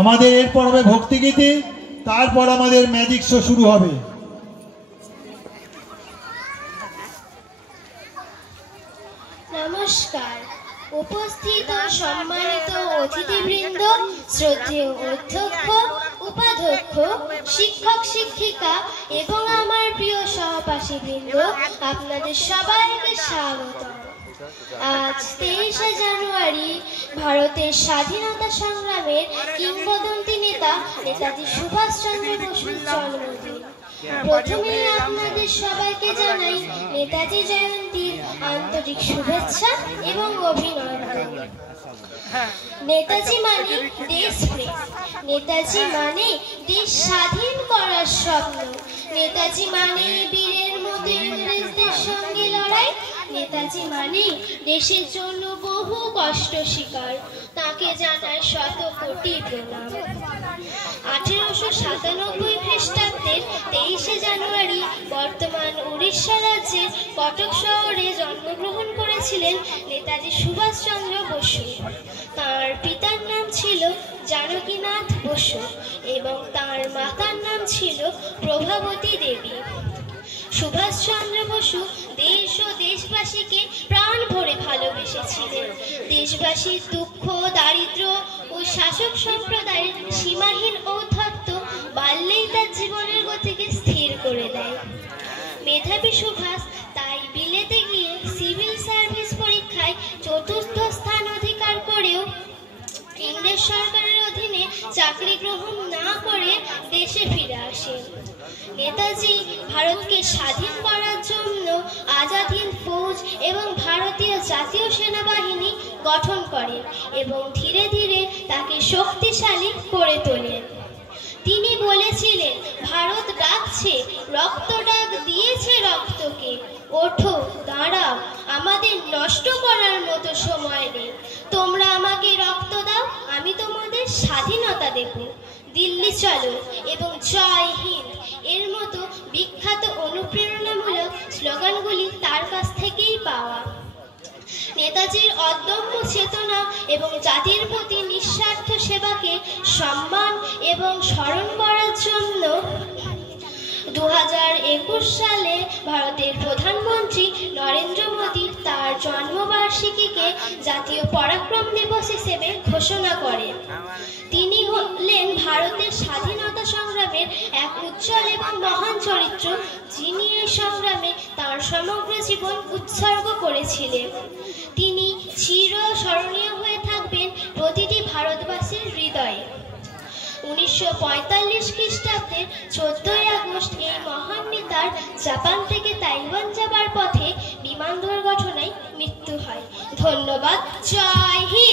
আমাদের এরপর হবে ভক্তিগীতি, তারপর আমাদের ম্যাজিক শো শুরু হবে। নমস্কার। উপস্থিত সম্মানিত অতিথিবৃন্দ, শ্রদ্ধেয় অধ্যক্ষ, উপাধ্যক্ষ, শিক্ষক শিক্ষিকা এবং আমার প্রিয় সহপাঠীবৃন্দ, আপনাদের সবাইকে স্বাগত। আজ 23শে জানুয়ারি ভারতের স্বাধীনতা সংগ্রামের কিংবদন্তি নেতা নেতাজি সুভাষচন্দ্র বসুর জন্মদিন। প্রথমেই আপনাদের সবাইকে জানাই নেতাজি জয়ন্তীর আন্তরিক শুভেচ্ছা এবং অভিনন্দন। নেতাজি মানে দেশপ্রেম, নেতাজি মানে দেশ স্বাধীন করার স্বপ্ন, নেতাজি মানে বীরের মতো ইংরেজদের সঙ্গে লড়াই, নেতাজি মানে দেশের জন্য বহু কষ্ট স্বীকার। তাকে জানায় শত কোটি প্রণাম। 1897 খ্রিস্টাব্দের 23শে জানুয়ারি বর্তমান উড়িষ্যা রাজ্যের কটক শহরে জন্মগ্রহণ করেছিলেন নেতাজি সুভাষচন্দ্র বসু। তার পিতার নাম ছিল জানকীনাথ বসু এবং তার মাতার নাম ছিল প্রভাবতী দেবী। সুভাষচন্দ্র বসু দেশ ও দেশবাসীকে প্রাণ ভরে ভালোবেসেছিলেন। দেশবাসীর দুঃখ, দারিদ্র্য ও শাসক সম্প্রদায়ের সীমাহীন ঔদ্ধত্য বাড়লেই তার জীবনের গতিকে স্থির করে দেয়। মেধাবী সুভাষ তাই বিলেতে গিয়ে সিভিল সার্ভিস পরীক্ষায় ৪র্থ স্থান অধিকার করেও ইংরেজ সরকারের অধীনে চাকরি গ্রহণ না করে দেশে ফিরে আসেন। নেতাজি ভারতকে স্বাধীন করার জন্য আজাদ হিন্দ ফৌজ এবং ভারতীয় জাতীয় সেনাবাহিনী গঠন করেন এবং ধীরে ধীরে তাকে শক্তিশালী করে তোলেন। তিনি বলেছিলেন, ভারত ডাকছে, রক্ত ডাক দিয়েছে রক্তকে, ওঠো দাঁড়াও, আমাদের নষ্ট করার মতো সময় নেই, তোমরা আমাকে রক্ত দাও, আমি তোমাদের স্বাধীনতা দেব, দিল্লি চলো এবং জয় হিন্দ এর মতো বিখ্যাত অনুপ্রেরণামূলক স্লোগানগুলি তার কাছ থেকেই পাওয়া। নেতাজির অদম্য চেতনা এবং জাতির প্রতি নিঃস্বার্থ সেবাকে সম্মান এবং স্মরণ করার জন্য 2021 সালে ভারতের প্রধানমন্ত্রী নরেন্দ্র মোদী তার জন্মবার্ষিকীকে জাতীয় পরাক্রম দিবস হিসেবে ঘোষণা করেন। তিনি হলেন ভারতের স্বাধীনতা সংগ্রামের এক উজ্জ্বল এবং মহান চরিত্র, যিনি এই সংগ্রামে তার সমগ্র জীবন উৎসর্গ করেছিলেন। তিনি চিরস্মরণীয় হয়ে থাকবেন প্রতিটি ভারতবাসীর হৃদয়ে। 1945 খ্রিস্টাব্দের 14ই আগস্ট এই মহান নেতার জাপান থেকে তাইওয়ান যাবার পথে বিমান দুর্ঘটনায় মৃত্যু হয়। ধন্যবাদ। জয় হিন্দ।